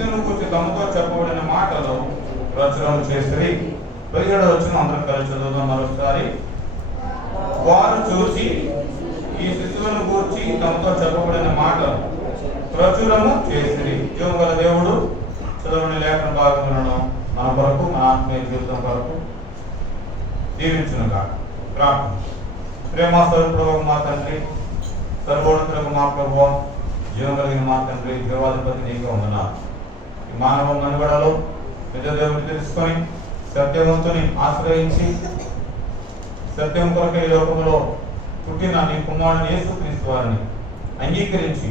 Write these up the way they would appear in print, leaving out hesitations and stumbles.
శిశువును గురించి తమతో చెప్పబడిన మాటలు ప్రచురం చేసి 17వ వచనం అందరం కలిసి చదువుదాం మరొకసారి. వారు చూసి ఈ శిశువును గూర్చి తమతో చెప్పబడిన మాటలు ప్రచురము చేసిరి. జీవం గల దేవుడు చదవని లేఖన భాగములను మన కొరకు, మన ఆత్మీయ జీవితం కొరకు దీవించునుగా. ప్రార్థన. ప్రేమ స్వరూపుడు మా తండ్రి, సర్వోన్నతులకు మా ప్రభువా, జీవం కలిగిన మా తండ్రి, జీవాధిపతి నీకు వందనాలు. ఈ మానవ మనుగడలో నిజ దేవుడిని తెలుసుకొని సత్యవంతుని ఆశ్రయించి సత్యం కొరకు ఈ లోకంలో పుట్టిన నీ కుమారుని యేసుక్రీస్తు వారిని అంగీకరించి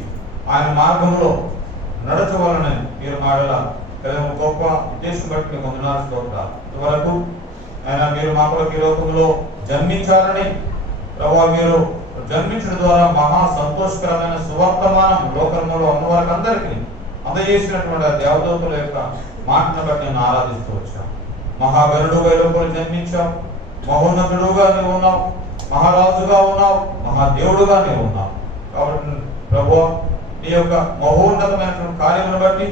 ఆయన మార్గంలో నడచవాలని మీరు మాడల గొప్ప ఉద్దేశం బట్టి మీకు వందనాలు స్తోత్రాలు. ఇంతవరకు ఆయన మీరు మా కొరకు ఈ లోకంలో జన్మించాలని ప్రభువా, మీరు జన్మించడం ద్వారా మహా సంతోషకరమైన సువర్తమానం లోకంలో ఉన్నవారికి అందరికీ అందజేసినటువంటి ఆ దేవదూతుల యొక్క మాటను బట్టి నేను ఆరాధిస్తూ వచ్చాను. మహాగరుడుగా ఈ లోకంలో జన్మించావు, మహోన్నతుడుగా నీవు ఉన్నావు, మహారాజుగా ఉన్నావు, మహాదేవుడుగా నీవు ఉన్నావు. కాబట్టి ప్రభువా, నీ యొక్క మహోన్నతమైనటువంటి కార్యములను బట్టి,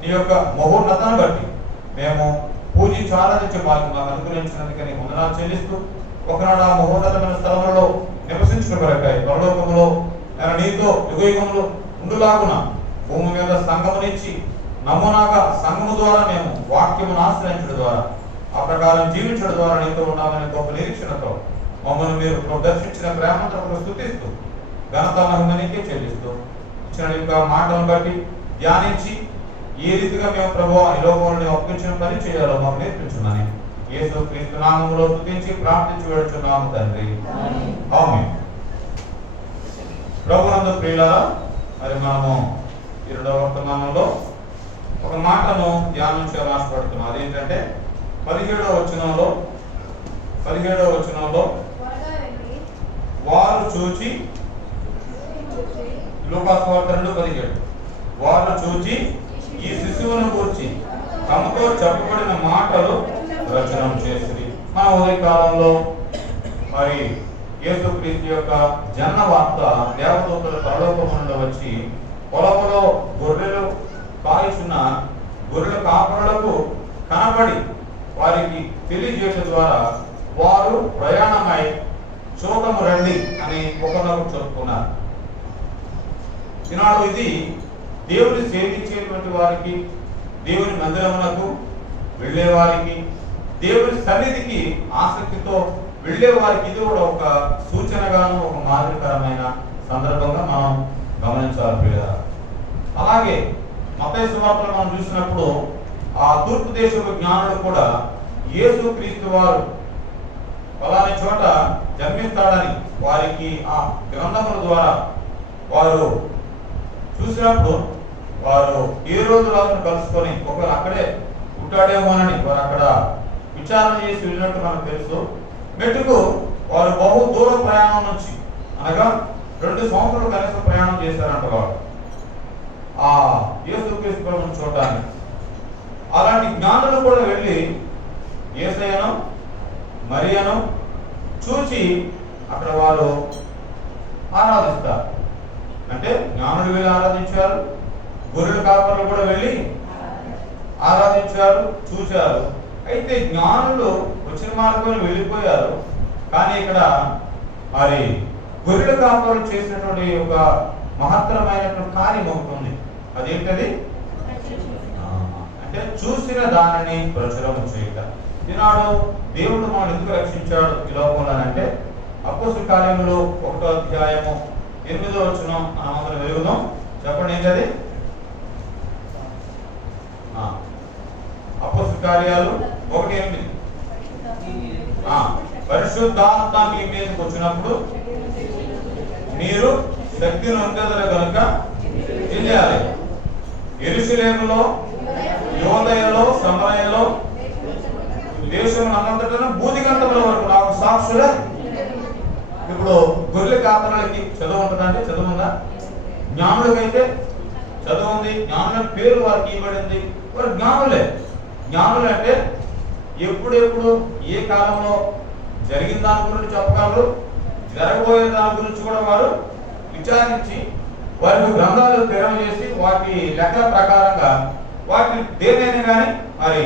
నీ యొక్క మహోన్నతను బట్టి మేము పూజించి ఆరాధించే భాగ్యం మాకు అనుగ్రహించినందుకు నీకు వందనాలు చెల్లిస్తూ, ఒకనాడు ఆ మహోన్నతమైన స్థలములలో నివసించిన కొరకై పరలోకములో నీతో యుగయుగములు ఉండులాగున భూమి మీద సంఘమునిచ్చి నమూనాగా సంఘము ద్వారా మేము వాక్యమును ఆశ్రయించడం ద్వారా ఆ ప్రకారం జీవించడం ద్వారా నీతో ఉన్నామనే గొప్ప నిరీక్షణతో మమ్మల్ని మీరు దర్శించిన ప్రేమంతో స్తుతిస్తూ ఘనత మహిమనికే చెల్లిస్తూ ఇచ్చిన మాటలను బట్టి ధ్యానించి ఏ రీతిగా మేము ప్రభువా ఈ లోకంలో ఒప్పించిన పని చేయాలో మాకు నేర్పించుమని యేసుక్రీస్తు నామములో స్తుతించి ప్రార్థించి వేడుచున్నాము తండ్రి, ఆమేన్. ప్రభునందు ప్రియులారా, మరి మనము 2వ వర్తమానంలో ఒక మాటను ధ్యానం చేయాలని ఆశపడుతున్నాం. అదేంటంటే 17వ వచనంలో వారు చూచి, లూకాసు వార్త 2:17, వారు చూచి ఈ శిశువును గూర్చి తమతో చెప్పబడిన మాటలు రచనం చేసింది. మన ఉదయకాలంలో మరి యేసుక్రీస్తు యొక్క జన్మ వార్త దేవదూతల పరలోకం నుండి వచ్చి పొలంలో గొర్రెలు కాయుచున్న గొర్రెల కాపరులకు కనబడి వారికి తెలియజేయడం ద్వారా వారు ప్రయాణమై చూడము రండి అని ఒకరినొకరు చెప్పుకున్నారు. ఈనాడు ఇది దేవుని సేవించేటువంటి వారికి, దేవుని మందిరమునకు వెళ్ళే వారికి, దేవుని సన్నిధికి ఆసక్తితో వెళ్ళే వారికి ఇది కూడా ఒక సూచనగాను, ఒక మాదిరికరమైన సందర్భంగా మనం గమనించాలి ప్రియులారా. అలాగే మత్తయి సువార్తలో మనం చూసినప్పుడు ఆ తూర్పు దేశపు జ్ఞానులు కూడా యేసుక్రీస్తు వారు ఫలాని చోట జన్మిస్తాడని వారికి ఆ గ్రంథముల ద్వారా వారు చూసినప్పుడు వారు ఏ రోజు రాజును కలుసుకొని ఒకవేళ అక్కడే పుట్టాడేమోనని వారు అక్కడ విచారణ చేసి వెళ్ళినట్టు మనకు తెలుసు. మెట్టుకు వారు బహు దూర ప్రయాణం నుంచి, అనగా 2 సంవత్సరాలు కనీసం ప్రయాణం చేశారంట వారు ఆ యేసుక్రీస్తు ప్రభువును చూడటానికి. అలాంటి జ్ఞానులు కూడా వెళ్ళి యేసయ్యను మరియను చూచి అక్కడ వారు ఆరాధిస్తారు. అంటే జ్ఞానులు వెళ్ళి ఆరాధించారు, గొర్రెల కాపరులు కూడా వెళ్ళి ఆరాధించారు, చూశారు. అయితే జ్ఞానులు వచ్చిన మార్గంలో వెళ్ళిపోయారు, కానీ ఇక్కడ మరి గొర్రెల కాపరులు చేసినటువంటి ఒక మహత్తరమైనటువంటి కార్యం ఒకటి ఉంది. అదేంటది అంటే చూసిన దానిని ప్రచురం చేయట. ఈనాడు దేవుడు మనం ఎందుకు రక్షించాడు ఈ లోకంలో అంటే అపోస్తలుల కార్యములు 1వ అధ్యాయము 8వ వచనం మనం వెలుగుదాం. చెప్పండి ఏంటది? అపోస్తలుల కార్యాలు 1:8. పరిశుద్ధాత్మ మీ మీదకి వచ్చినప్పుడు మీరు శక్తిని పొందెదరు కనుక తెలియాలి. యెరూషలేములో, యూదయలో, సమరయలో, దేశమునంతటా భూదిగంతముల వరకు నాకు సాక్షులే. ఇప్పుడు గొర్రెల కాపరులకి చదువు ఉంటుందంటే చదువు ఉందా? జ్ఞానులకైతే చదువు ఉంది, జ్ఞానుల పేరు వారికి ఇవ్వబడింది. వారు జ్ఞానులే. జ్ఞానులు అంటే ఎప్పుడెప్పుడు ఏ కాలంలో జరిగిన దాని గురించి చెప్పగలరు, జరగబోయే దాని గురించి కూడా వారు విచారించి వారికి గ్రంథాలు తెరవ చేసి వాటి లెక్కల ప్రకారంగా వాటిని దేనైనా కానీ మరి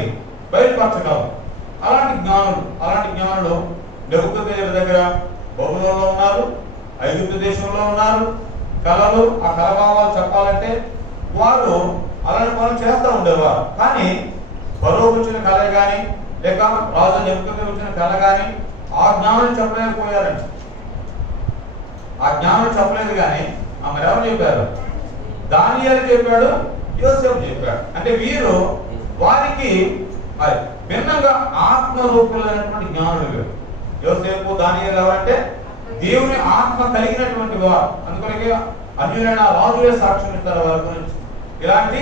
బయలుపరచగలరు. అలాంటి జ్ఞానులు నెబుకద్నెజరు దగ్గర బబులోనులో ఉన్నారు, ఐగుప్తు దేశంలో ఉన్నారు. కళలు, ఆ కళభావాలు చెప్పాలంటే వారు అలాంటి పనులు చేస్తూ ఉండేవారు. కానీ ఫరో వచ్చిన కళ కానీ లేక రాజు నెబుకద్నెజరు వచ్చిన కళ కానీ ఆ జ్ఞానులు చెప్పలేకపోయారండి. ఆ జ్ఞానులు చెప్పలేదు. కానీ మరి ఎవరు చెప్పారు? దానియేలు చెప్పాడు, యోసేపు చెప్పాడు. అంటే వీరు వారికి మరి భిన్నంగా ఆత్మరూపులైనటువంటి జ్ఞానులు వీరు. యోసేపు, దానియేలు ఎవరంటే దేవుని ఆత్మ కలిగినటువంటి వారు. అందుకని అన్యులైన రాజులే సాక్ష్యం ఇస్తారు వారి గురించి. ఇలాంటి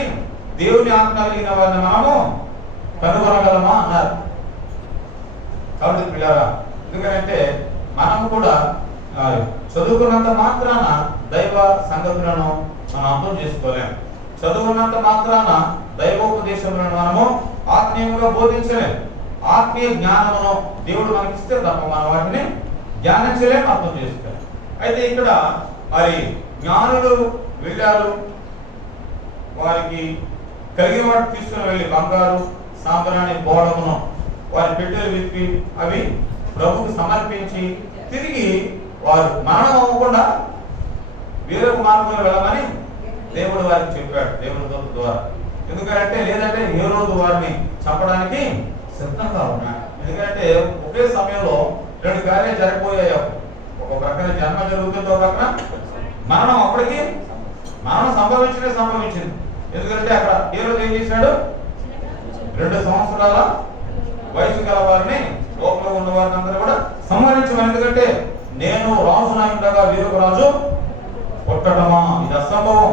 దేవుని ఆత్మ కలిగిన వారిని మనము కనుగొనగలమా అన్నారు. కాబట్టి పిల్లరా, ఎందుకంటే మనము కూడా చదువుకున్నంత మాత్రాన దైవ సంగతులను మనం అర్థం చేసుకోలేము. చదువుకున్నంత మాత్రాన దైవోపదేశములను మనము ఆత్మీయంగా బోధించలేము. ఆత్మీయ జ్ఞానమును దేవుడు మనకి ఇస్తే తప్ప మనం వాటిని ధ్యానించలేము, అర్థం చేసుకోలేము. అయితే ఇక్కడ మరి జ్ఞానులు వెళ్ళారు, వారికి కలిగిన వాటి తీసుకుని వెళ్ళి బంగారు సాంబ్రాణి బోడమును వారి పెట్టెలు విప్పి అవి ప్రభువుకు సమర్పించి తిరిగి వారు మరణం అవ్వకుండా వేరొక మార్గంలో వెళ్ళమని దేవుడు వారికి చెప్పాడు, దేవుని దూత ద్వారా. ఎందుకంటే లేదంటే ఏ రోజు వారిని చంపడానికి సిద్ధంగా ఉన్నాడు. ఎందుకంటే ఒకే సమయంలో రెండు కార్యాలు జరిగిపోయాయి. ఒక ప్రక్కన జన్మ జరుగుతుంది, ఒక ప్రక్కన మరణం. అప్పటికి మరణం సంభవించింది. ఎందుకంటే అక్కడ ఏ రోజు ఏం చేశాడు? 2 సంవత్సరాల వయసు గల వారిని, లోపల ఉన్న వారిని అందరూ కూడా సంహరించమని. ఎందుకంటే నేను రాజునై ఉండగా వీరొక రాజు పుట్టడమా, ఇది అసంభవం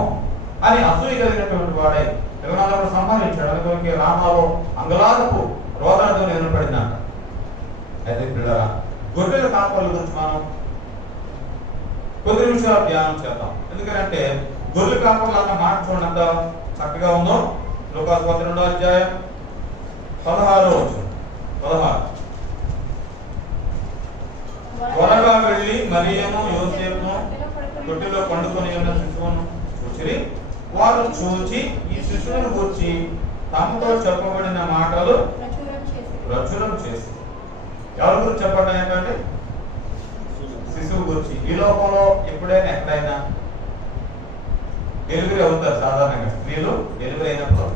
అని అసూయ కలిగినటువంటి వాడే పిల్లలందరూ సంహరించాడు. అందుకే రామాలో అంగలాదపు రోదనతో వినపడిందంట. అయితే పిల్లరా, గొర్రెల కాపర్ల గురించి మనం కొద్ది నిమిషాలు ధ్యానం చేద్దాం. ఎందుకంటే గొర్రెల కాపర్లు అన్న మాట చూడండి ఎంత చక్కగా ఉందో. లూకాసు 12వ అధ్యాయం 16వ వచనం. 16 త్వరగా వెళ్ళి మరియను యోసేపును తొట్టిలో పండుకొని ఉన్న శిశువును చూచిరి. వారు చూచి ఈ శిశువును గూర్చి తమతో చెప్పబడిన మాటలు ప్రచురం చేసి. ఎవరి గురించి చెప్పండి? శిశువు గురించి. ఈ లోకంలో ఎప్పుడైనా ఎక్కడైనా డెలివరీ అవుతారు. సాధారణంగా స్త్రీలు డెలివరీ అయినప్పుడు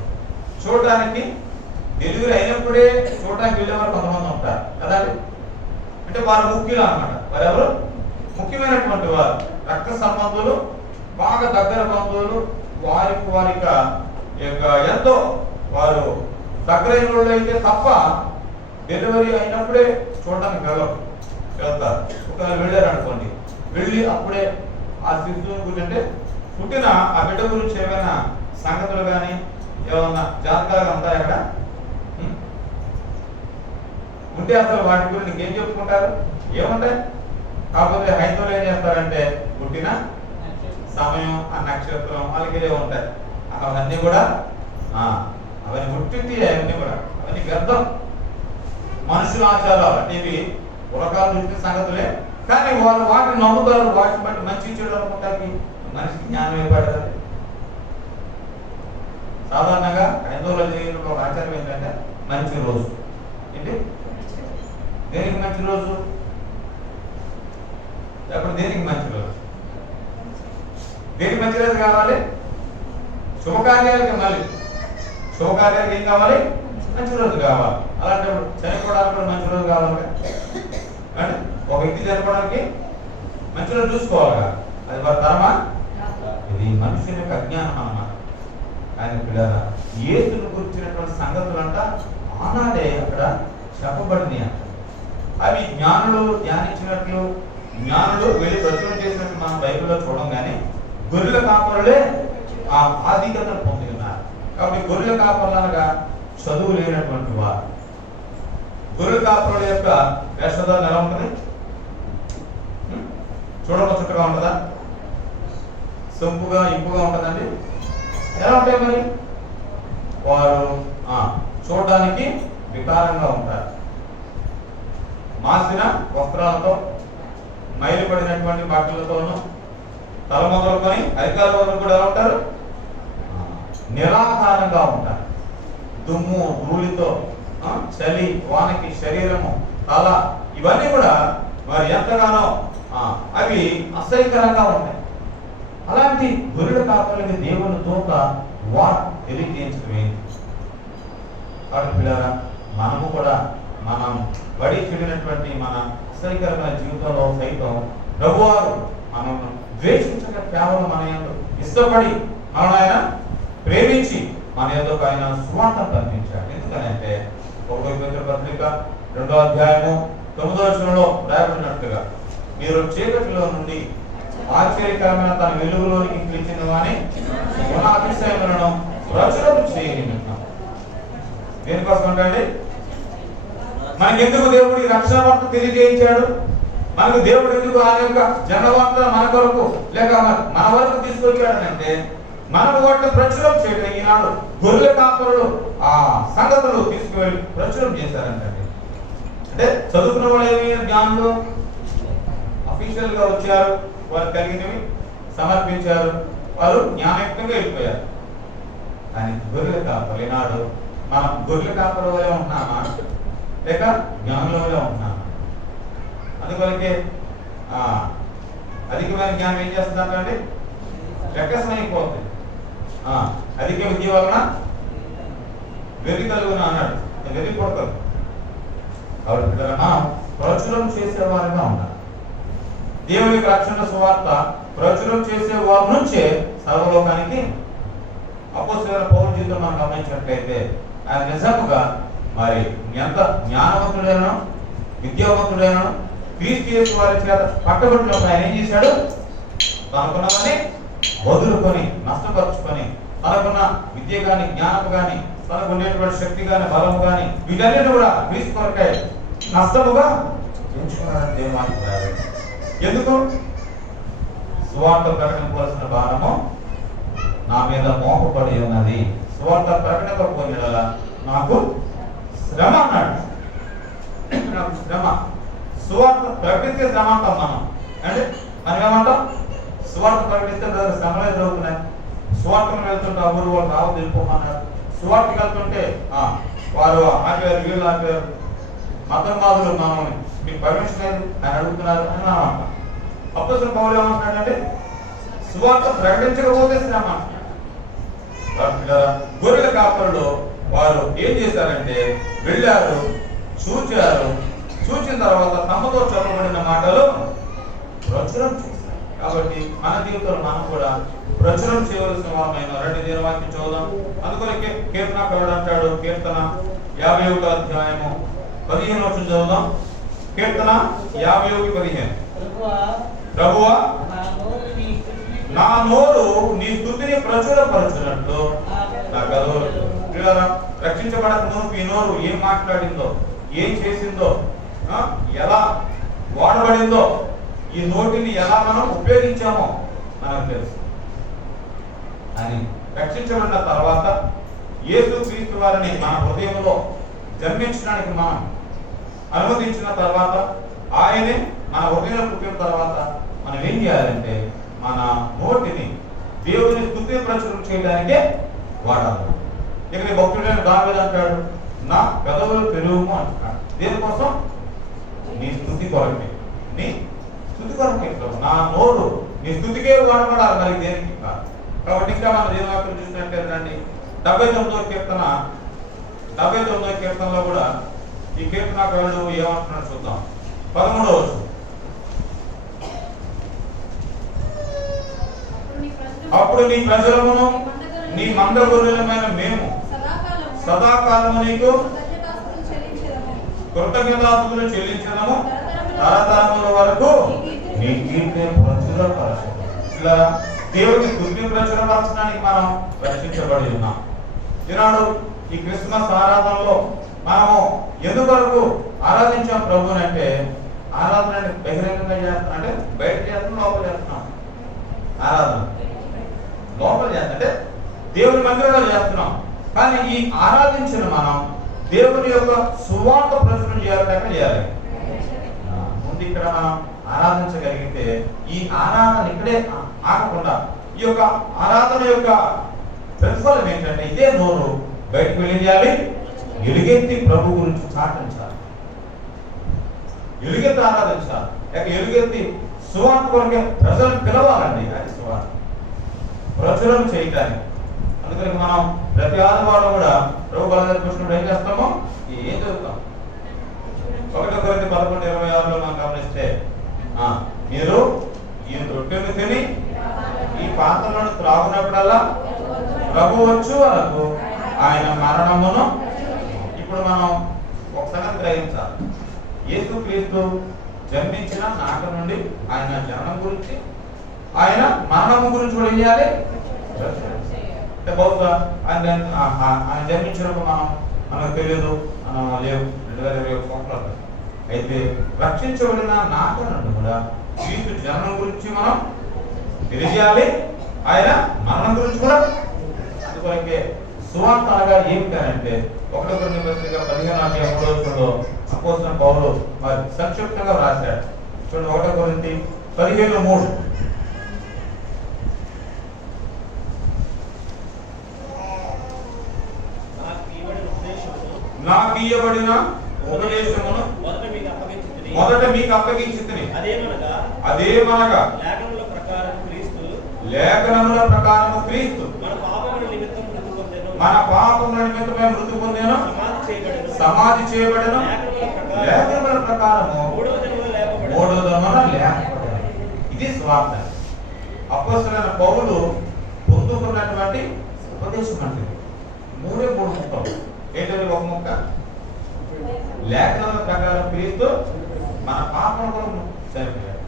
చూడటానికి, డెలివరీ అయినప్పుడే చూడటానికి వెళ్ళేవారు కొంతమంది ఉంటారు కదా. అంటే వారు ముఖ్యులు అన్నమాట. వారెవరు? ముఖ్యమైనటువంటి వారు, రక్త సంబంధులు, బాగా దగ్గర బంధువులు. వారికి ఎంతో వారు దగ్గరైన వాళ్ళు అయితే తప్ప డెలివరీ అయినప్పుడే చూడటానికి వెళ్తారు. ఒకవేళ వెళ్ళారు అనుకోండి, వెళ్ళి అప్పుడే ఆ శిశువుని గురించి, అంటే పుట్టిన ఆ బిడ్డ గురించి ఏమైనా సంగతులు కానీ ఏమన్నా జాతకాలు ఉంటాయి అక్కడ ఉంటే అసలు వాటి గురించి నీకేం చెప్పుకుంటారు? ఏముంటాయి? కాకపోతే హైందవులు ఏం చేస్తారంటే పుట్టిన సమయం, ఆ నక్షత్రం, వాళ్ళకి ఉంటాయి. అవన్నీ కూడా అవన్నీ ముట్టింటి, అవన్నీ కూడా అవన్నీ వ్యర్థం. మనుషుల ఆచారాలు అంటే ఇవి పురకాలు చూసిన సంగతులే. కానీ వాళ్ళు వాటిని నమ్ముతారు. వాటిని బట్టి మంచి చెడు అనుకుంటానికి మనిషికి జ్ఞానం ఏర్పడదు. సాధారణంగా హైందవుల జీవితంలో ఒక ఆచారం ఏంటంటే మంచి రోజు. ఏంటి? దేనికి మంచి రోజు? అప్పుడు దేనికి మంచి రోజు? దేనికి మంచి రోజు కావాలి? శుభకార్యాలకి. మళ్ళీ శుభకార్యాలకి ఏం కావాలి? మంచి రోజు కావాలి. అలాంటప్పుడు చనిపోవడానికి కూడా మంచి రోజు కావాలి. అంటే ఒక వ్యక్తి చనిపోవడానికి మంచి రోజు చూసుకోవాలి. అది వారి తరమా? ఇది మనుషుని యొక్క అజ్ఞానం అన్నమాట. ఆయన పిల్లల యేసును గురించినటువంటి సంగతులంట ఆనాడే అక్కడ చెప్పబడింది అంట. అవి జ్ఞానులు ధ్యానించినట్లు, జ్ఞానులు వెళ్ళి ప్రచురణ చేసినట్టు మనం బైబిల్లో చూడం. కానీ గొర్రెల కాపరులే ఆ ఆధిక్యతను పొంది ఉన్నారు. కాబట్టి గొర్రెల కాపరులు అనగా చదువు లేనటువంటి వారు. గొర్రెల కాపరుల యొక్క వేషధారణ ఎలా ఉంటుంది? చూడముచ్చటగా ఉంటుందా? సొంపుగా ఇంపుగా ఉంటుందండి? ఎలా ఉంటాయి మరి? వారు చూడడానికి వికారంగా ఉంటారు. మాసిన వస్త్రాలతో, మైలు పడినటువంటి బట్టలతోనూ, తల మొదలుకొని అధికారుల వరకు కూడా ఎలా ఉంటారు? నిరాకారంగా ఉంటారు. దుమ్ము ధూళితో, చలి వానకి శరీరము తల ఇవన్నీ కూడా మరి ఎంతగానో అవి అసహ్యకరంగా ఉంటాయి. అలాంటి గొర్రెల కాపరికి దేవుని తోక తెలియజేయించడమే. కాబట్టి పిల్లరా, మనము కూడా మనం బడి చెడినటువంటి మన అసహ్యకరమైన జీవితంలో సైతం ప్రభువారు మనం ద్వేషించక కేవలం మన యందు ఇష్టపడి మనం ఆయన ప్రేమించి మన యందు ఆయన సువార్త పంపించాడు. ఎందుకనంటే 1 పేతురు పత్రిక 2వ అధ్యాయము 9వ వచనంలో రాయబడినట్లుగా, మీరు చీకటిలో నుండి ఆశ్చర్యకరమైన తన వెలుగులోనికి పిలిచిన వాని మన అతిశయములను ప్రచురం చేయనిస్తున్నాం. దేనికోసం అంటే మనకెందుకు దేవుడు ఈ రక్షణ వార్త తెలియజేయించాడు? మనకు దేవుడు ఎందుకు ఆయన యొక్క జనవార్త మన కొరకు లేక మన వరకు తీసుకొచ్చాడనంటే మనకు వాటిని ప్రచురం చేయడం. ఈనాడు గొర్రెల కాపరులు ఆ సంగతులు తీసుకువెళ్ళి ప్రచురం చేశారంటే, అంటే చదువుకున్న వాళ్ళు ఏమైనా జ్ఞానులు అఫీషియల్ గా వచ్చారు, వారు కలిగినవి సమర్పించారు, వారు జ్ఞానయుక్తంగా వెళ్ళిపోయారు. కానీ గొర్రెల కాపరులు ఈనాడు మనం గొర్రెల కాపరుల వలె ఉంటున్నామా లేక జ్ఞానుల వలె ఉంటున్నామా? అందుకొరకే అధికమైన జ్ఞానం ఏం చేస్తుందంటే లెక్కసమైపోతుంది. అధిక విద్య వలన వెర్రి కలుగున అన్నాడు, వెర్రి కొడతారు. కాబట్టి మనం ప్రచురం చేసేవారిగా ఉండాలి. దేవుని యొక్క రక్షణ సువార్త ప్రచురం చేసే వారి నుంచే సర్వలోకానికి. అపోస్తలుడైన పౌలు జీవితం మనం గమనించినట్లయితే ఆయన నిజముగా మరి ఎంత జ్ఞానవంతుడైనా విద్యావంతుడైనా క్రీస్తు యేసు వారి చేత పట్టబడినప్పుడు ఆయన ఏం చేశాడు? తనకున్నవని వదులుకొని నష్టపరుచుకొని తనకున్న విద్య కానీ జ్ఞానం కానీ తనకు ఉండేటువంటి శక్తి కానీ బలము కానీ వీటన్నిటిని కూడా క్రీస్తు కొరకై నష్టముగా ఎంచుకున్నాడని దేవుని వాక్యం రాయబడింది. ఎందుకు? సువార్త ప్రకటించవలసిన భారము నా మీద మోపబడి ఉన్నది. సువార్త ప్రకటించకపోయిన నాకు శ్రమ అన్నాడు. నాకు శ్రమ. సువార్త ప్రకటించే శ్రమ అంటాం మనం. అంటే మనం ఏమంటాం? సువార్త ప్రకటిస్తే శ్రమలే జరుగుతున్నాయి. సువార్తను వెళ్తుంటే ఆ ఊరు వాళ్ళు రావు తెలుపుమన్నారు. సువార్తకి వెళ్తుంటే వారు ఆపారు, వీళ్ళు ఆపారు, మతం బాధలు మామూలు మీకు పర్మిషన్ లేదు అని అడుగుతున్నారు అని మనం అంటాం. అపోస్తలుడైన పౌలు ఏమంటున్నాడంటే సువార్త ప్రకటించకపోతే శ్రమ. గొర్రెల కాపరులు వారు ఏం చేశారంటే వెళ్ళారు, చూచారు, చూచిన తర్వాత తమతో చెప్పబడిన మాటలు ప్రచురం చేశారు. కాబట్టి మన జీవితంలో మనం కూడా ప్రచురం చేయవలసిన వారమైన 2 దినవాక్యం చదువుదాం. అందుకొరకే కీర్తనకారుడు అంటాడు, కీర్తన 51వ అధ్యాయము 15వ వచనం చదువుదాం. కీర్తన 51:15. ప్రభువా నా నోరు నీ స్తుతిని ప్రచురపరచునట్లు నా గదవులు. రక్షించబడక మునుపు ఈ నోరు ఏం మాట్లాడిందో, ఏం చేసిందో, ఎలా వాడబడిందో, ఈ నోటిని ఎలా మనం ఉపయోగించామో మనకు తెలుసు. అని రక్షించబడిన తర్వాత యేసు క్రీస్తు వారిని మన హృదయంలో జన్మించడానికి మనం అనుమతించిన తర్వాత, ఆయనే మన హృదయంలో పుట్టిన తర్వాత మనం ఏం చేయాలంటే మన నోటిని దేవుని స్తుతి ప్రచురం చేయడానికే వాడాలి. ఇక్కడ భక్తుడైన దావీదు అంటాడు, నా పెదవులు పెరుగుము అంటున్నాడు. దేనికోసం? నీ స్తుతి కొరకే. నీ స్తుతి కొరకే. నా నోరు నీ స్తుతికే వాడబడాలి, మరి దేనికి కాదు. కాబట్టి ఇంకా మన దేవుని చూసినట్టే రండి. 79వ కీర్తనలో కూడా ఈ కీర్తనకారుడు ఏమంటున్నాడు చూద్దాం. 13వ వచనం. అప్పుడు నీ ప్రజలమును నీ మంద గొర్రెలమైన మేము సదాకాలము నీకు కృతజ్ఞతాస్తుతులు చెల్లించదము, తరతరముల వరకు నీ కీర్తిని ప్రచురపరచు. ఇలా దేవుడికి స్తుతిని ప్రచురపరచడానికి మనం రక్షించబడి ఉన్నాం. ఈనాడు ఈ క్రిస్మస్ ఆరాధనలో మనము ఎందువరకు ఆరాధించాం ప్రభుని అంటే, ఆరాధన బహిరంగంగా చేస్తున్నాం అంటే బయట చేస్తున్నాం, లోపల చేస్తున్నాం. ఆరాధన లోపల చేస్తాం అంటే దేవుని మందిరంలో చేస్తున్నాం. కానీ ఈ ఆరాధించిన మనం దేవుని యొక్క సువార్త ప్రచురణ చేయాలి. ముందు ఇక్కడ మనం ఆరాధించగలిగితే ఈ ఆరాధన ఇక్కడే ఆగకుండా ఈ యొక్క ఆరాధన యొక్క ప్రతిఫలం ఏంటంటే ఇదే నోరు బయటకు వెళ్ళి చేయాలి, ఎలుగెత్తి ప్రభు గురించి చాటించాలి, ఎలుగెత్తి ఆరాధించాలి, లేక ఎలుగెత్తి సువార్త కొరకే ప్రజలను పిలవాలండి. అది సువార్త ప్రచురణ చేయటానికి. అందుకని మనం ప్రతి ఆదివారం కూడా ప్రభు బలదేవ కృష్ణుడు ఏం చేస్తామో ఏం చదువుతాం. 1 కొరింథీ 11:26 మనం గమనిస్తే, మీరు ఈ రొట్టెను తిని ఈ పాత్రలను త్రాగునప్పుడల్లా ప్రభు వచ్చు వరకు ఆయన మరణమును. ఇప్పుడు మనం ఒకసారి గ్రహించాలి, యేసుక్రీస్తు జన్మించిన నాటి నుండి ఆయన జననం గురించి, ఆయన మరణము గురించి కూడా ఏం చేయాలి. అంటే బహుశా ఆయన జన్మించినప్పుడు మనకు తెలియదు, మనం లేవు, 2021 సంవత్సరాలు. అయితే రక్షించబడిన నాటి నుండి కూడా క్రీస్తు జననం గురించి మనం తెలియజేయాలి, ఆయన మరణం గురించి కూడా. అందుకొరకే సువార్త అనగా ఏమిటంటే 1 కొరింథీ పత్రిక 15:3 అపోస్తలుడైన పౌలు మరి సంక్షిప్తంగా రాశాడు. చూడండి, 1 కొరింథీ 15:3. నాకు ఇయ్యబడిన ఉపదేశమును మొదట మీకు అప్పగించితిని, అదేమనగా లేఖనముల ప్రకారము క్రీస్తు మన పాపముల నిమిత్తమై మృతి పొందెను, సమాధి చేయబడెను, లేఖనముల ప్రకారము 3వ దినమున లేపబడెను. ఇది స్వార్థ. అపోస్తలుడైన పౌలు పొందుకున్నటువంటి ఉపదేశం అంటే 3 ముక్కలు. ఏంటంటే ఒక ముక్క లేఖనాల ప్రకారం క్రీస్తు మన పాపాల కొరకు చనిపోయాడు,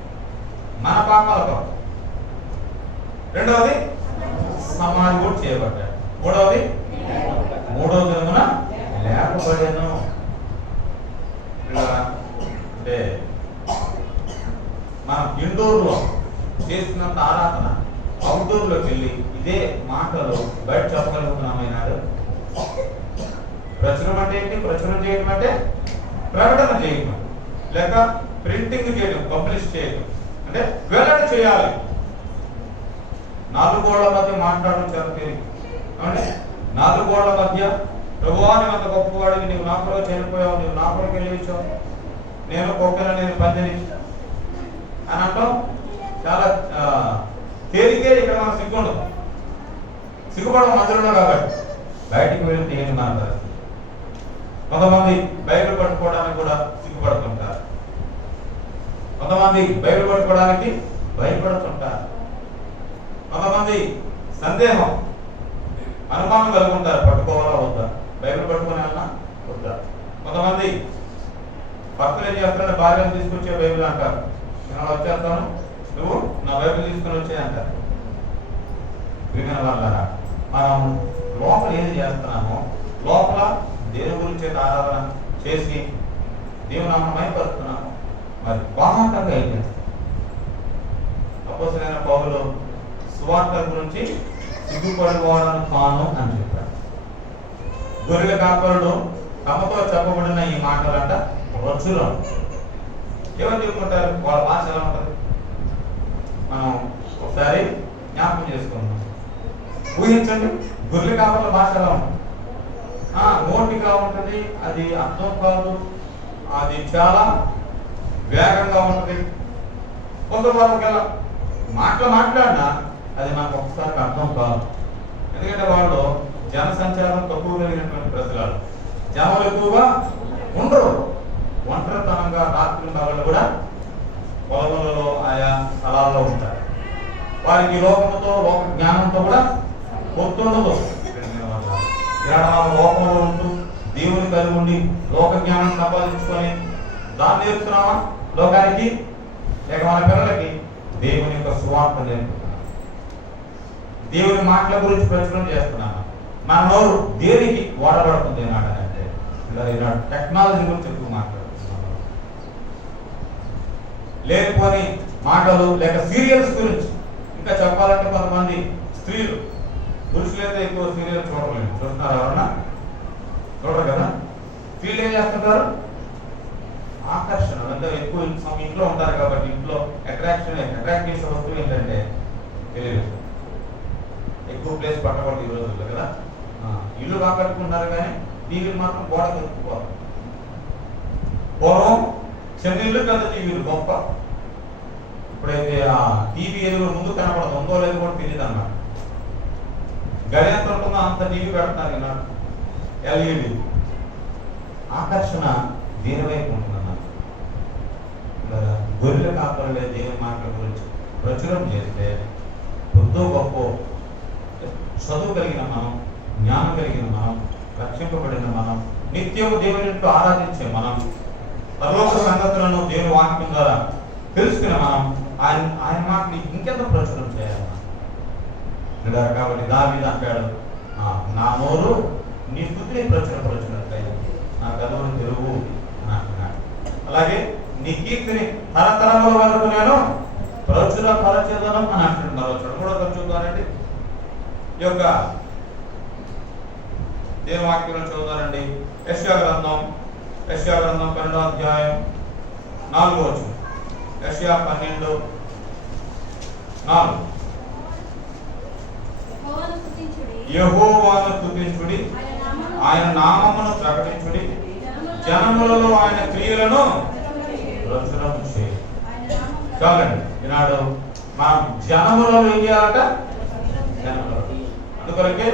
మన పాపాల కొరకు. రెండవది సమాధి కూడా చేయబడ్డాడు. మూడవది 3వ దినమున లేపబడెను. అంటే మనం ఇండోర్లో చేస్తున్నంత ఆరాధన అవుట్డోర్లోకి వెళ్ళి ఇదే మాటలు బయట చెప్పగలుగుతున్నామైనాడు. ప్రచురణ అంటే ఏంటి? ప్రచురణ చేయడం అంటే ప్రకటన చేయడం, లేక ప్రింటింగ్ చేయడం, పబ్లిష్ చేయడం, అంటే వెల్లడి చేయాలి. 4 గోడల మధ్య మాట్లాడడం చాలా తేలిక. 4 గోడల మధ్య ప్రభువాని అంత గొప్పవాడివి, నీవు నా కొరకు చనిపోయావు, నీవు నా కొరకు వెళ్ళించావు, నేను గొప్పగా నేను పందిని అని అంటాం చాలా తేలికే. ఇక్కడ మనం సిగ్గుపడడం మందిరంలో కాబట్టి బయటికి వెళ్తే ఏంటి మన పరిస్థితి. కొంతమంది బైబిల్ పట్టుకోవడానికి కూడా సిగ్గుపడుతుంటారు, కొంతమంది బైబిల్ పట్టుకోవడానికి భయపడుతుంటారు, కొంతమంది సందేహం అనుమానం కలుగుంటారు, పట్టుకోవాలా వద్దా, బైబిల్ పట్టుకునే అన్నా వద్దా. కొంతమంది భక్తులు ఏం చేస్తారంటే భార్యను తీసుకొచ్చే బైబిల్ అంటారు, నేను అలా వచ్చేస్తాను, నువ్వు నా బైబిల్ తీసుకుని వచ్చే అంటారు. విన్న వల్ల మనం లోపల ఏది చేస్తున్నామో, లోపల దేవుని గురించి ఆరాధన చేసి దేవుని నామమైపరుస్తున్నాము, మరి బాహంతంగా ఏం చేస్తాం. అపోస్తలుడైన పౌలు సువార్త గురించి సిగ్గుపడిపోవడం కాను అని చెప్పాడు. గొర్రెల కాపరుడు తమతో చెప్పబడిన ఈ మాటలంట రొచ్చులో ఎవరు చెప్పుకుంటారు, వాళ్ళ భాష ఎలా ఉంటుంది మనం ఒకసారి జ్ఞాపకం చేసుకుందాం. ఊహించండి, గొర్రెల కాపరుల భాష ఎలా ఉంటుంది. మోటిగా ఉంటుంది, అది అర్థం కాదు, అది చాలా వేగంగా ఉంటుంది. కొంతవరకు మాట్లాడినా అది మనకు ఒకసారి అర్థం కాదు. ఎందుకంటే వాళ్ళు జన సంచారం తక్కువ కలిగినటువంటి ప్రజలు, జనం ఎక్కువగా ఉండరు, ఒంటరితనంగా రాత్రి వాళ్ళు కూడా పొలములలో ఆయా స్థలాల్లో ఉంటారు. వారికి లోకముతో లోక జ్ఞానంతో కూడా పొత్తుండదు. లోకంలో ఉంటూ దేవుని కలిగి ఉండి లోక జ్ఞానం సంపాదించుకొని దాన్ని నేర్పుతున్నామా లోకానికి, లేక మన పిల్లలకి దేవుని యొక్క సువార్త నేర్పుతున్నాం, దేవుని మాటల గురించి ప్రచురణ చేస్తున్నాను. మన నోరు దేనికి వాడబడుతుంది నాటంటే టెక్నాలజీ గురించి ఎక్కువ మాట్లాడుతున్నాను, లేకపోని మాటలు లేక సీరియల్స్ గురించి. ఇంకా చెప్పాలంటే కొంతమంది స్త్రీలు, పురుషులైతే ఎక్కువ సీరియల్ చూడలేదు, చూస్తున్నారు ఎవరన్నా? చూడరు కదా. స్త్రీలు ఏం చేస్తుంటారు, ఆకర్షణ అంటే ఎక్కువ ఇంట్లో ఉంటారు కాబట్టి ఇంట్లో అట్రాక్ట్ చేసే వస్తువు ఏంటంటే టెలివిజన్. ఎక్కువ ప్లేస్ పట్టకూడదు ఈ రోజుల్లో కదా. ఇల్లు బాగా కట్టుకుంటారు కానీ టీవీలు మాత్రం గోడ కట్టుకోవాలి. పూర్వం చిన్న ఇల్లు పెద్ద టీవీలు గొప్ప. ఇప్పుడైతే ఆ టీవీ ఎదురు ముందు కనపడదు, ఉందో లేదో కూడా తెలియదు అన్నమాట. గడి ఎంత ఉంటుందో అంత టీవీ పెడతారు ఈనాడు, ఎల్ఈడి. ఆకర్షణ దేని వైపు ఉంటుందన్నమాట. గొర్రెల కాపరులే దేవుని మాటల గురించి ప్రచురం చేస్తే వృద్ధో గొప్ప చదువు కలిగిన మనం, జ్ఞానం కలిగిన మనం, రక్షింపబడిన మనం, నిత్యము దేవుని ఇంట్లో ఆరాధించే మనం, పరలోక సంగతులను దేవుని వాక్యం ద్వారా తెలుసుకునే మనం ఆయన మాటని ఇంకెంత ప్రచురం చేయాలి. కాబట్టి దావీదు అంటాడు, నా నోరు నీ స్తుతిని ప్రచురపరచునట్లయితే నా కథలను తెలుగు అని అంటున్నాడు. అలాగే నీ కీర్తిని తరతరముల వరకు నేను ప్రచురపరచెదను అని అంటున్నారు. కూడా చూద్దానండి. ఈ యొక్క దేవుని వాక్యం చదువుతానండి. యెషయా గ్రంథం 12వ అధ్యాయం 4వ వచనం. యెషయా 12:4. యెహోవాను స్తుతించుడి, ఆయన నామమును ప్రకటించుడి, జనములలో ఆయన క్రియలను ప్రచురం చేయుడి. చాలండి. ఈనాడు మనం జనములలో ఏం చేయాలట? అందుకొరకే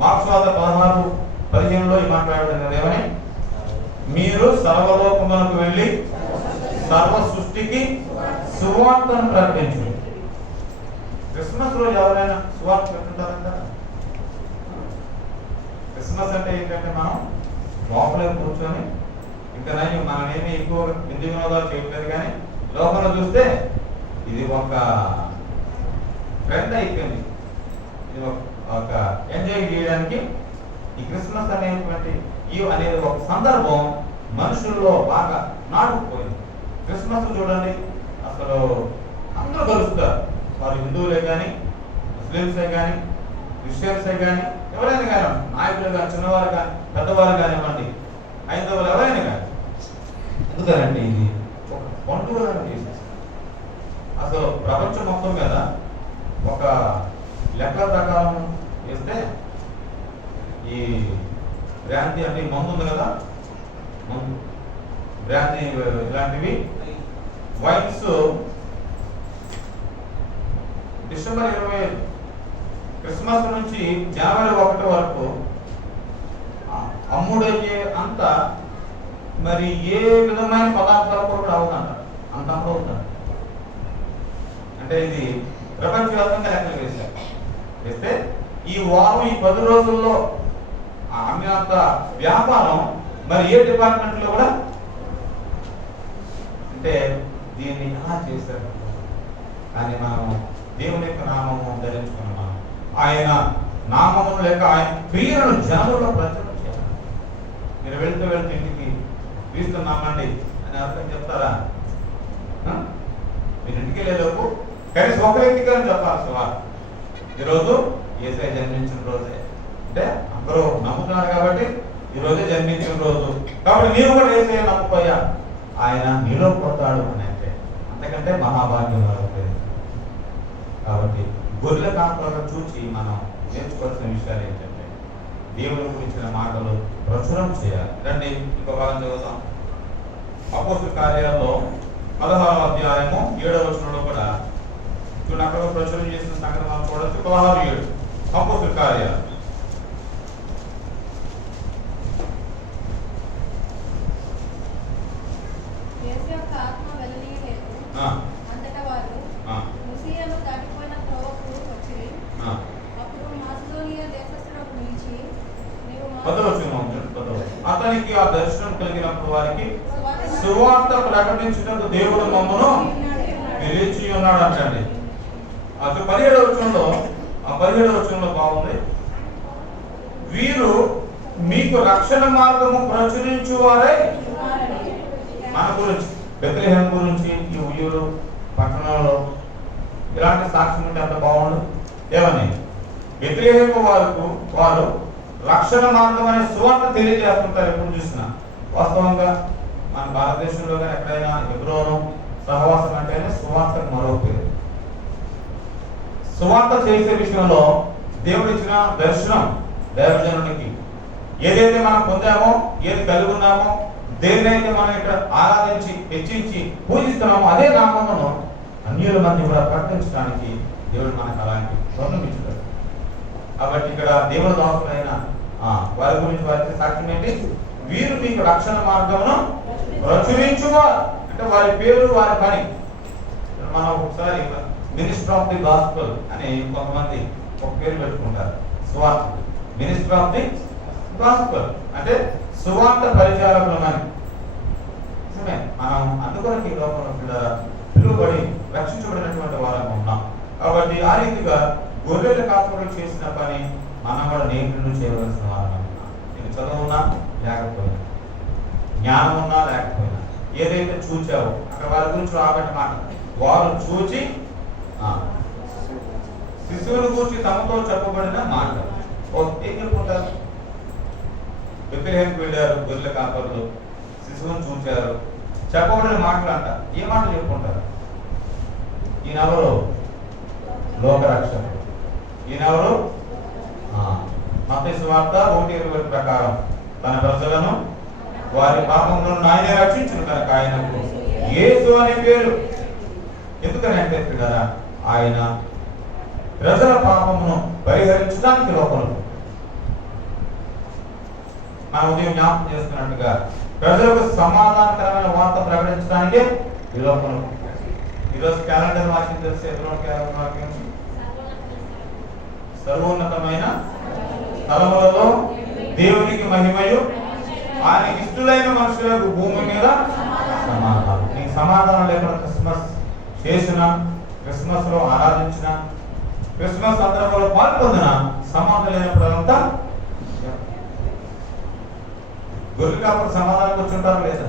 మార్క్స్ 16:15 ఈ మాట్లాడడం ఏమని, మీరు సర్వలోకములకు వెళ్ళి సర్వ సృష్టికి సువార్తను ప్రకటించు. క్రిస్మస్ రోజు ఎవరైనా సువార్త పెట్టుకుంటారంట. క్రిస్మస్ అంటే ఏంటంటే మనం లోపలే కూర్చొని, ఇంకా మనం ఏమి ఎక్కువ విందు వినోదాలు చేయట్లేదు, కానీ లోపల చూస్తే ఇది ఒక ట్రెండ్ అయిపోయింది. ఇది ఒక ఎంజాయ్ చేయడానికి ఈ క్రిస్మస్ అనేది ఒక సందర్భం మనుషుల్లో బాగా నాటుకుపోయింది. క్రిస్మస్ చూడండి, అసలు అందరూ కలుస్తారు. వారు హిందువులే కానీ, ముస్లిమ్సే కానీ, క్రిస్టియన్సే కానీ, ఎవరైనా కానీ, నాయకులు కానీ, చిన్నవారు కానీ, పెద్దవారు కానివ్వండి, హైందవులు ఎవరైనా కానీ. ఎందుకనంటే ఇది ఒక పండుగలను చేసేసి అసలు ప్రపంచం మొత్తం మీద ఒక లెక్కల ప్రకారం చేస్తే ఈ బ్రాంతి అంటే మందు ఉంది కదా, మందు బ్రాంతి ఇలాంటివి వైన్స్ డిసెంబర్ 25 క్రిస్మస్ నుంచి జనవరి 1 వరకు అమ్ముడయ్యే అంత మరి ఏ విధమైన పదార్థాలు కూడా అవుతుంట, అంత అవుతుంది. అంటే ఇది ప్రపంచవ్యాప్తంగా లెక్కలు వేస్తే ఈ వారం ఈ 10 రోజుల్లో అమ్మినంత వ్యాపారం మరి ఏ డిపార్ట్మెంట్ లో కూడా. అంటే దీన్ని ఎలా చేశారు? కానీ మనం దేవుని యొక్క నామము ధరించుకున్నాం. మనం ఆయన నామము లేక ఆయన క్రియలను జనములో ప్రచురం చేయాలి. మీరు వెళ్తూ ఇంటికి క్రీస్తు నమ్మండి అని అర్థం చెప్తారా? మీరు ఇంటికి వెళ్ళేలోపు కనీసం ఒక వ్యక్తికి చెప్పాల్సి వారు ఈరోజు యేసయ్య జన్మించిన రోజే, అంటే అందరూ నమ్ముతున్నారు కాబట్టి ఈరోజే జన్మించిన రోజు, కాబట్టి నీవు కూడా యేసయ్య నమ్ముకోయా, ఆయన నీలో పుడతాడు అని అంటే అంతకంటే మహాభాగ్యం లేదు. కాబట్టి గొర్రెల కాపరులను చూసి మనం నేర్చుకోవాల్సిన విషయాలు ఏంటంటే దేవుని గురించిన మాటలు ప్రచురం చేయాలి. రండి ఇంకో భాగం చదువుతాం. అపోస్తలుల కార్యాల్లో 16వ అధ్యాయము 7వ వచనంలో కూడా చూడండి, అక్కడ ప్రచురం చేసిన సంగతి మనం చూడొచ్చు. 16:7 అపోస్తలుల కార్యాలు. అతనికి ఆ దర్శనం కలిగినప్పుడు వారికి సువార్త ప్రకటించినట్టు దేవుడు మమ్మను పిలిచి ఉన్నాడు అంటండి. అది 17వ వచనంలో బాగుంది. వీరు మీకు రక్షణ మార్గము ప్రచురించువారై, మన గురించి బెత్లెహేము గురించి ఈ ఊరు పట్టణంలో ఇలాంటి సాక్ష్యం ఉంటే అంత బాగుండు. ఏమని బెత్లెహేము వారు రక్షణ మార్గం అనే సువార్త తెలియజేస్తుంటారు. ఎప్పుడు చూసినా వాస్తవంగా మన భారతదేశంలో కానీ ఎక్కడైనా హెబ్రోను సహవాసం అంటేనే సువార్తకు మరో పేరు. సువార్త చేసే విషయంలో దేవుడు ఇచ్చిన దర్శనం దైవజనునికి ఏదైతే మనం పొందామో, ఏది కలిగి ఉన్నామో, దేన్నైతే మనం ఇక్కడ ఆరాధించి హెచ్చించి పూజిస్తున్నామో అదే నామమును అన్యుల మధ్య కూడా ప్రకటించడానికి దేవుడు మనకు అలాంటి స్వర్ణం ఇచ్చాడు. కాబట్టి ఇక్కడ దేవుడు దాసులైన వారి గురించి వారికి సాక్ష్యం ఏంటి? వీరు మీకు రక్షణ మార్గమును ప్రచురించువారు. అంటే వారి పేరు, వారి పని. మనం ఒకసారి మినిస్టర్ ఆఫ్ ది గాస్పెల్ అని కొంతమంది ఒక పేరు పెట్టుకుంటారు, సువార్త. మినిస్టర్ ఆఫ్ ది గాస్పెల్ అంటే సువార్త పరిచారకులమని. నిజమే, మనం అందుకొరకు ఈ లోకంలో పిలువబడి రక్షించబడినటువంటి వారంగా ఉన్నాం. కాబట్టి ఆ రీతిగా గొర్రెల కాపురులు చేసిన పని మనం కూడా నేర్చుకుని చేయవలసిన వారం ఉన్నాం. నీకు చదువున్నా లేకపోయినా, జ్ఞానం ఉన్నా లేకపోయినా, ఏదైతే చూచావో అక్కడ వారి గురించి రాబట్టి మాట, వారు చూచి శిశువుని గురించి తమతో చెప్పబడిన మాట ఏం చెప్పుకుంటారు? బెత్లెహేముకు వెళ్ళారు గొర్రెల కాపరులు, శిశువుని చూచారు, చెప్పబడిన మాటలు అంట. ఏ మాటలు చెప్పుకుంటారు? ఈయనెవరు? లోకరక్షకుడు. ఈయనెవరు? మత్తయి సువార్త 1:20 ప్రకారం తన ప్రజలను వారి పాపములను ఆయనే రక్షించును కనుక ఆయనకు యేసు అనే పేరు. ఎందుకని అంటే కదా, ఆయన ప్రజల పాపమును పరిహరించడానికి లోకంలో మనం ఉదయం జ్ఞాపకం చేస్తున్నట్టుగా ప్రజలకు సమాధానకరమైన వార్త ప్రకటించడానికే ఈ లోకంలో. ఈరోజు క్యాలెండర్ వాక్యం తెలిసి ఎదురు క్యాలెండర్ వాక్యం సర్వోన్నతమైన స్థలములలో దేవునికి మహిమయు ఆయన ఇష్టలైన మనుషులకు భూమి మీద సమాధానం. నీకు సమాధానం లేకుండా క్రిస్మస్ చేసిన, క్రిస్మస్ లో ఆరాధించిన, క్రిస్మస్ సందర్భంలో పాల్పొందిన సమాధానం లేనప్పుడంతా గొర్రె కాపురు సమాధానం కూర్చుంటారు లేదా?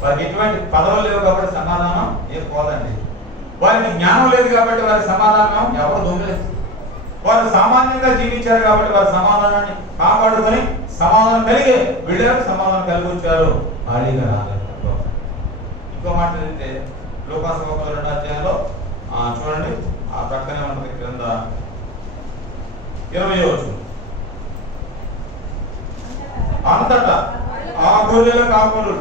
వారికి ఎటువంటి పదవులు లేవు కాబట్టి సమాధానం ఏం పోదండి. వారికి జ్ఞానం లేదు కాబట్టి వారి సమాధానం ఎవరు దొంగలేదు. వారు సామాన్యంగా జీవించారు కాబట్టి వారి సమాధానాన్ని కాపాడుకొని సమాధానం కలిగే వీళ్ళకి సమాధానం కలిగి వచ్చారు. ఖాళీగా రాలేదు. ఇంకో మాట ఏంటంటే లూకాసు 2వ అధ్యాయంలో చూడండి, ఆ ప్రక్కనే ఉంటుంది క్రింద 20వ వచనం. అంతటా ఆ గొర్రెల కాపురులు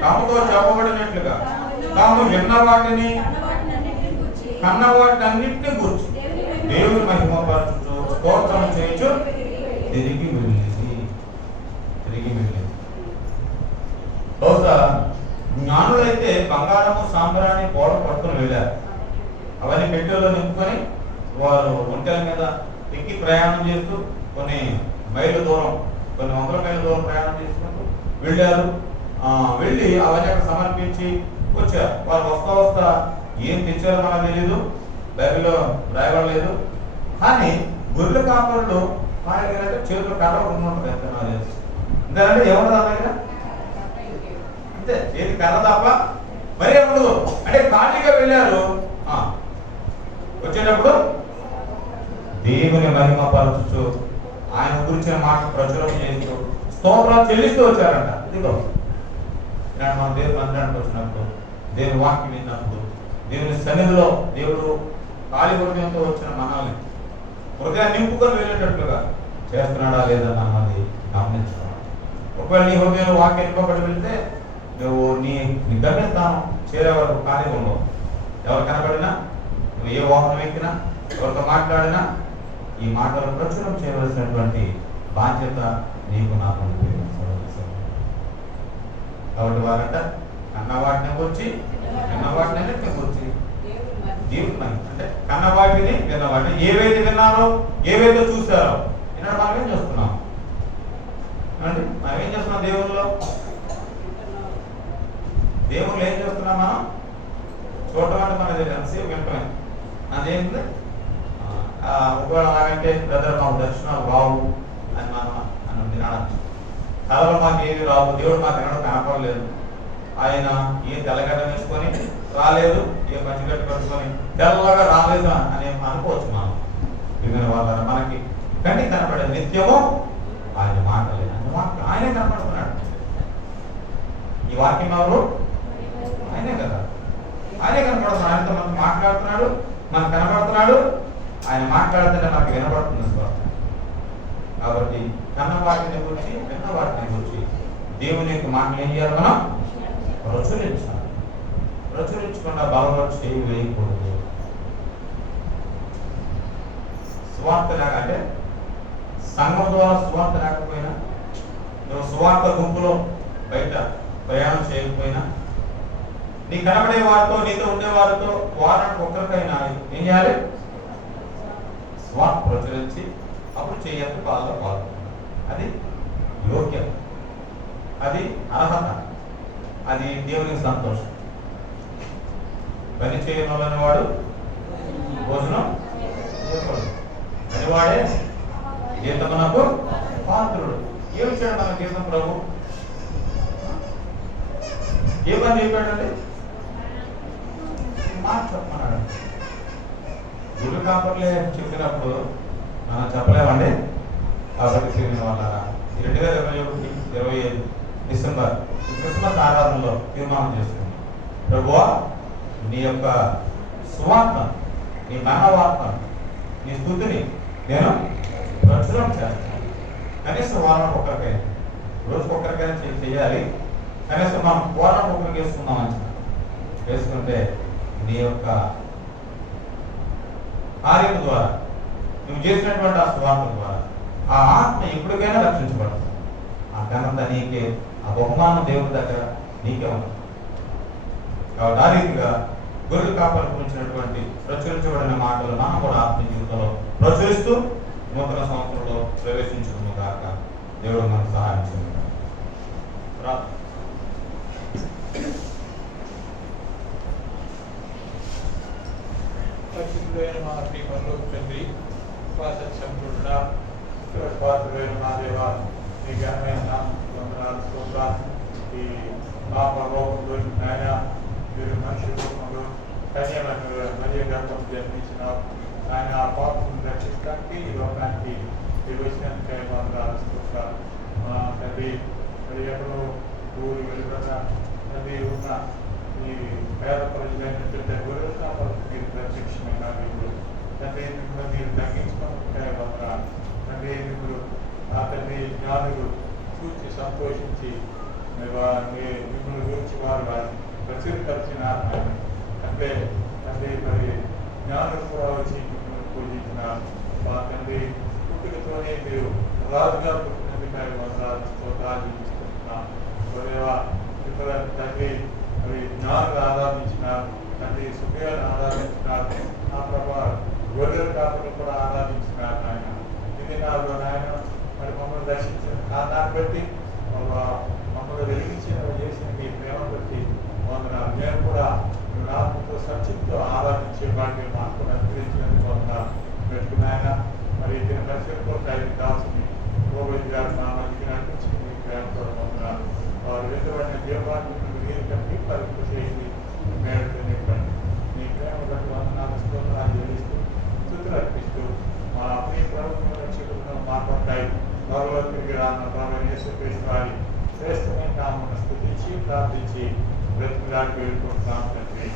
తమతో చెప్పబడినట్లుగా తాము విన్న వాటిని, కన్న వాటినన్నింటినీ కూర్చు దేవుని మహిమపరచుచు స్తోత్రం చేయించు తిరిగి వెళ్ళింది. బహుశా జ్ఞానులైతే బంగారము సాంబ్రాన్ని పోడ పట్టుకుని వెళ్ళారు. అవన్నీ పెట్టెలో నింపుకొని వారు ఒంటెల మీద ఎక్కి ప్రయాణం చేస్తూ కొన్ని మైళ్ళ దూరం, కొన్ని వందల మైళ్ళ దూరం ప్రయాణం చేసుకుంటూ వెళ్ళారు. వెళ్ళి అవన్నీ అక్కడ సమర్పించి వచ్చారు. వారు వస్తా ఏం తెచ్చారో మనకు తెలీదు, బైబిల్లో రాయబడలేదు. కానీ గొర్రెల కాపరులు అంటే చేతులు కర్ర ఉంటుంది ఎంత నాకు తెలుసు. అంతేనంటే ఎవరు దాని దగ్గర అంతే, ఏది కర్ర తప్ప మరీ ఉండదు. అంటే ఖాళీగా వెళ్ళారు. వచ్చేటప్పుడు దేవుని మహిమ పరచుచు ఆయన గురించిన మాట ప్రచురం చేస్తూ స్తోత్రాలు చెల్లిస్తూ వచ్చారంట. ఇదిగో మన దేవుని మందిరానికి వచ్చినప్పుడు, దేవుని వాక్యం విన్నప్పుడు, దేవుని సన్నిధిలో దేవుడు ఖాళీ హృదయంతో వచ్చిన మనల్ని హృదయాన్ని నింపుకొని వెళ్ళేటట్లుగా చేస్తున్నాడా లేదా అన్నది గమనించుకోవాలి. ఒకవేళ నీ హృదయంలో వాక్యం నింపబడి వెళ్తే నువ్వు నీ గమ్యస్థానం చేరే వరకు ఖాళీ ఉండవు. ఎవరు కనబడినా, నువ్వు ఏ వాహనం ఎక్కినా, ఎవరితో మాట్లాడినా ఈ మాటలు ప్రచురం చేయవలసినటువంటి బాధ్యత నీకు నాకు ఉంది. కాబట్టి వారంట కన్న వాటిని గురించి, విన్న వాటిని గురించి దేవుని అంటే కన్న వాటిని, విన్న వాటిని ఏవైతే విన్నారో, ఏవైతే చూసారో ఈనాడు మనం ఏం చేస్తున్నాం అండి? మనం ఏం చేస్తున్నాం? దేవుళ్ళు ఏం చేస్తున్నాం? మనం చూడటం అంటే మనది ఎంతసేపు వింటమే. అదేంటి ఒకవేళ అలాగంటే బ్రదర్ మాకు దర్శనం రావు అని మనం అన్నది అనొచ్చు. కళలో మాకు ఏది రావు, దేవుడు మాకు ఎన్నడూ కనపడలేదు, ఆయన ఏ తెల్లగడ్డ వేసుకొని రాలేదు, ఏ పచ్చిగడ్డ కట్టుకొని తెల్లగా రాలేదు అని అనుకోవచ్చు. మనం విన్న వాళ్ళ మనకి కంటికి కనపడే నిత్యము ఆయన మాటలేదు, ఆయనే కనపడుతున్నాడు. ఈ వాక్యం ఎవరు? ఆయనే కదా, ఆయనే కనపడుతున్నాడు. ఆయనతో మనం మాట్లాడుతున్నాడు, మనకు కనపడుతున్నాడు. ఆయన మాట్లాడుతుంటే మనకు వినపడుతుంది స్వరం. కాబట్టి కన్న వాటిని గురించి విన్న వాటిని గురించి దేవుని యొక్క మాటలు ఏం చేయాలి? మనం ప్రచురించాలి. ప్రచురించకుండా బలంలో చేయి వేయకూడదు. సువార్త లేక అంటే సంఘం ద్వారా సువార్త లేకపోయినా, నువ్వు సువార్త గుంపులో బయట ప్రయాణం చేయకపోయినా, నీ కనబడే వారితో నీతో ఉండే వారితో వారానికి ఒక్కరికైనా ఏం చేయాలి? స్వార్థ ప్రచురించి అప్పుడు చేయద్దు బాధలో పాల్గొనాలి. అది యోగ్యం, అది అర్హత, అది దేవునికి సంతోషం. పని చేయని వాడు భోజనం చేయకూడదు అని వాడే జీతమునకు పాత్రుడు. ఏమి చేయడం మన జీతం? ప్రభు ఏమని చెప్పాడండి? మాట చెప్పమన్నాడు. గుడి కాపర్లే చెప్పినప్పుడు మనం చెప్పలేమండి. కాబట్టి చెప్పిన వాళ్ళ 2021-25 డిసెంబర్ క్రిస్మస్ ఆరాధనలో తీర్మానం చేసుకున్నాం. ప్రభువా, నీ యొక్క సువార్త, నీ మహావార్త, నీ స్తుతిని నేను ప్రచురం చేస్తాను. కనీసం వారం ఒక్కరికైనా, రోజుకు ఒక్కరికైనా చేయాలి. కనీసం మనం వారం ఒక్కరికి వేసుకుందాం అని వేసుకుంటే నీ యొక్క కార్యం ద్వారా, నువ్వు చేసినటువంటి ఆ సువార్త ద్వారా ఆ ఆత్మ ఎప్పటికైనా రక్షించబడుతుంది. ఆ ఘనత నీకే, ఆ బహుమానం దేవుని దగ్గర నీకే ఉంది. కాబట్టి ఆ రీతిగా గొర్రెల కాపరి గురించినటువంటి ప్రచురించబడిన మాటలు మనం కూడా ఆత్మ జీవితంలో ప్రచురిస్తూ నూతన సంవత్సరంలో ప్రవేశించడం కాక దేవుడు మనకు సహాయం చేయండి. పరిశుద్ధుడైన మా ప్రియములో తండ్రి, సంపూర్ణ పాత్రుడైన మా దేవ, మీ ఘనమైన వందనాలు స్తోత్రాలు. ఈ పాప లోకంలో నాయన మీరు మనుషుల రూపంలో కన్యమర్య గర్భం జన్మించినారు. ఆయన ఆ పాపను రక్షించడానికి ఈ లోకానికి మీరు వచ్చినందుకే వందనాలు స్తోత్రాలు. మా తండ్రి, మరి ఎక్కడో ఊరు వెలుగున తండ్రి ఉన్న ఈ పేద ప్రజలైనటువంటి గొర్రెల కాపరులకు మీరు ప్రత్యక్షమైన మీరు తండ్రి మిమ్మల్ని మీరు తగ్గించుకుంటే వందనాలు. తండ్రి ఆ తండ్రి జ్ఞానులు చూసి సంతోషించి మిమ్మల్ని గురించి వారు ప్రచురపరిచిన అంటే తండ్రి మరి జ్ఞానులు కూడా వచ్చి మిమ్మల్ని పూజించిన మా తండ్రి పుట్టుకతోనే మీరు రాజుగా పుట్టినందుకు వందనాలతో ఆరాధించుకుంటున్నాం. తండ్రి మరి జ్ఞానులు ఆరాధించినారు, తండ్రి సుఖయాన్ని ఆరాధించినారు, ఆ ప్రభా గొర్రెల కాపులు కూడా ఆరాధించినారు. నాయన ఇది నాలో నాయన మరి మమ్మల్ని దర్శించిన దాన్ని బట్టి మమ్మల్ని వెలిగించిన చేసిన మీ ప్రేమ బట్టి వందనాలు. నేను కూడా ఆత్మతో సత్యంతో ఆరాధించే వాటిని మాకు అనుగ్రహించినందుకు వందనాలు పెట్టుకున్నాయన. మరి దీని పరిస్థితుల్లో కావాల్సింది గోవింద్ గారు మా మందికి నడిపించి మీ ప్రేమతో వందనాలు. వారు వెంటబడిన దేవాన్ని మీరు కట్టి పరీక్ష చేసి మేడతో నింపండి. మీ ప్రేమ బట్టి వందనాలు చెల్లిస్తూ స్తుతులు అర్పిస్తూ మా ప్రియ ప్రభుత్వం రక్షకులను మాట్లాడతాయి. త్వరలో తిరిగి రాన్న ప్రభు యేసుక్రీస్తు వారి శ్రేష్టమైన నామమును స్తుతించి ప్రార్థించి బ్రతుకులాడికి వెళ్ళుకుంటున్నాం తండ్రి.